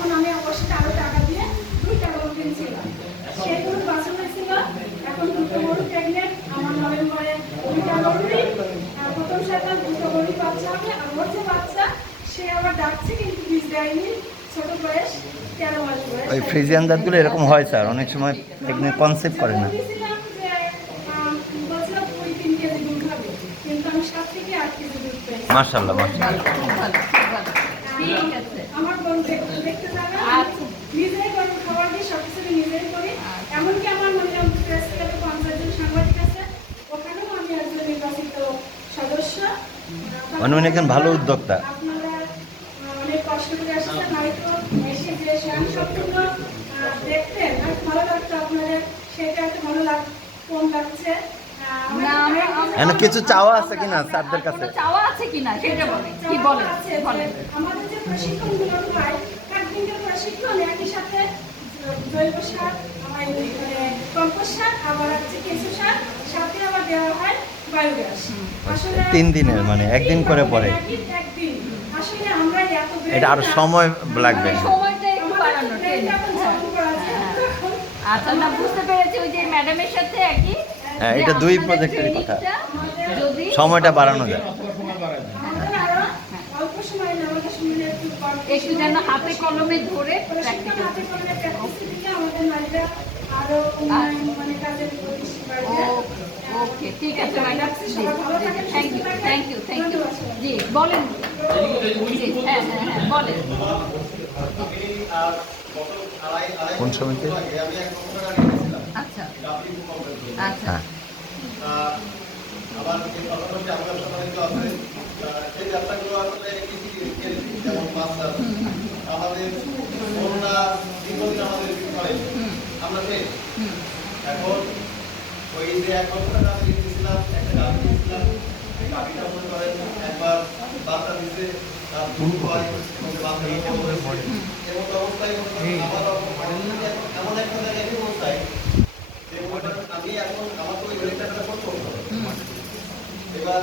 তখন আমি অবশ্যই আরও টাকা দিয়ে দুইটা গরু কিনছিলাম। সেই বাছুর হয়েছিল এখন দুটো গরু প্রেগনেন্ট আমার নভেম্বরে দুইটা গরুরই প্রথম সরকার দুটো গরুই বাচ্চা হবে আর ওর যে বাচ্চা সে আবার ডাকছে কিন্তু বীজ দেয়নি। ছোট বয়স তেরো মাস বয়স। ওই ফ্রিজিয়ান এরকম হয় স্যার অনেক সময় এখানে কনসেপ্ট করে না। বলেছিলাম যে, আহ, বলছিলাম দুই তিন কেজি দুধ হবে কিন্তু আমি সাত থেকে আট কেজি দুধ পেয়েছি। মার্শাল্লাহ মার্শাল্লাহ ঠিক আছে আমার বোন দেখতে দেখতে যাবে। আচ্ছা। নিজেই গরু খাবার দিই সব কিছু নিজেই করি। এমনকি আমার মহিলা প্রেস ক্লাবে পঞ্চাশ জন সাংবাদিক আছে ওখানেও আমি একজন নির্বাচিত সদস্য। মানে উনি একজন ভালো উদ্যোক্তা। আপনারা অনেক কষ্ট করে আসছেন হয়তো এসে যে স্বয়ং সম্পূর্ণ দেখতেন। আর ভালো লাগতো আপনাদের সেটা একটা ভালো লাগ কম লাগছে। আহ, আমার- না, আমরা- আমরা- এখানে কিছু চাওয়া আছে কিনা স্যারদের কাছে? চাওয়া আছে কিনা সেটা বলেন। কি বলেন যে আমাদের যে প্রশিক্ষণগুলো হয় একদিনকার প্রশিক্ষণ একই সাথে জৈব সার কম্পোস্ট সার আবার হচ্ছে কেঁচু সার সাথে আবার দেওয়া হয় বায়োগ্যাস। তিন দিনের মানে একদিন করে পরে। একদিন একদিন। আসলে আমরা এত এটা আরও সময় লাগবে। সময়টা একটু বাড়ানো ব্রেনটা এখন ঝকম করা আছে। এখন আচ্ছা না বুঝতে পেরেছি ওই যে ম্যাডামের সাথে একই হ্যাঁ, এটা দুই আপনাদের প্রজেক্টেরই কথা। সময়টা বাড়ানো যায় আমাদের আরও অল্প সময় না আমাদের সময় একটু যেন হাতে কলমে ধরে হাতে কলমে practice দিলে আমাদের নারীরা আরও মানে কাজের প্রতি ওকে ঠিক আছে madam thank you thank you thank you জি বলেন। জি হ্যাঁ হ্যাঁ হ্যাঁ বলেন। কোন সময়তে আচ্ছা আচ্ছা হ্যাঁ আবার যে পাশাপাশি আমরা সবাই তো আছে সেই আসলে কিছু যেমন মাছ চাষ। আমাদের বন্যা দীর্ঘদিন আমাদের কিছু আমরা পেয়ে এখন ওই যে এক বছর আমি দিয়েছিলাম একটা গাড়ি দিয়েছিলাম। এই গাড়িটা মনে করেন একবার বাচ্চা দিতে তার দুধ হয় এবং বাচ্চা নিতে বলেছে এমন অবস্থায় মনে এমন একটা জায়গায় অবস্থায় যে আমি এখন আমার তো ওই রেটটা করতে হবে। এবার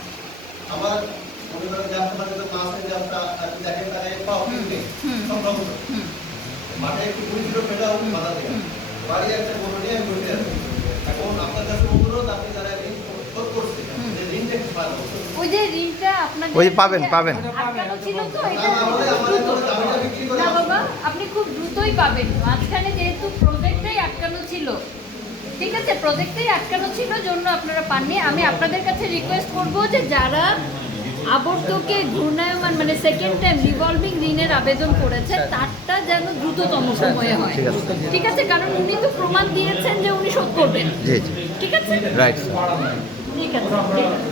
আমার মনে করেন ব্যবসা বাণিজ্য মাছের ব্যবসা আর কি দেখেন কিনতে সব ধ্বংস মাঠে একটু ঘুরি ছিল ফেটাও বাধা দেয়। বাড়ি একটা গরু নিয়ে আমি বসে আছি। এখন আপনার কাছে অনুরোধ আপনি যারা ঋণ শোধ করছে। যে ঋণটা একটু ভালো ওই যে ঋণটা আপনাদের ওই পাবেন, পাবেন। আপনি খুব দ্রুতই পাবেন। মাঝখানে যেহেতু প্রজেক্টটাই আটকানো ছিল ঠিক আছে প্রজেক্টেই আটকানো ছিল জন্য আপনারা পাননি। আমি আপনাদের কাছে রিকোয়েস্ট করব যে যারা আবর্তকে ঘূর্ণায়মান মানে সেকেন্ড টাইম রিভলভিং ঋণের আবেদন করেছে তারটা যেন দ্রুততম সময়ে হয়। ঠিক আছে। কারণ উনি তো প্রমাণ দিয়েছেন যে উনি শোধ করবেন জি জি। ঠিক আছে? রাইট ঠিক আছে ঠিক আছে।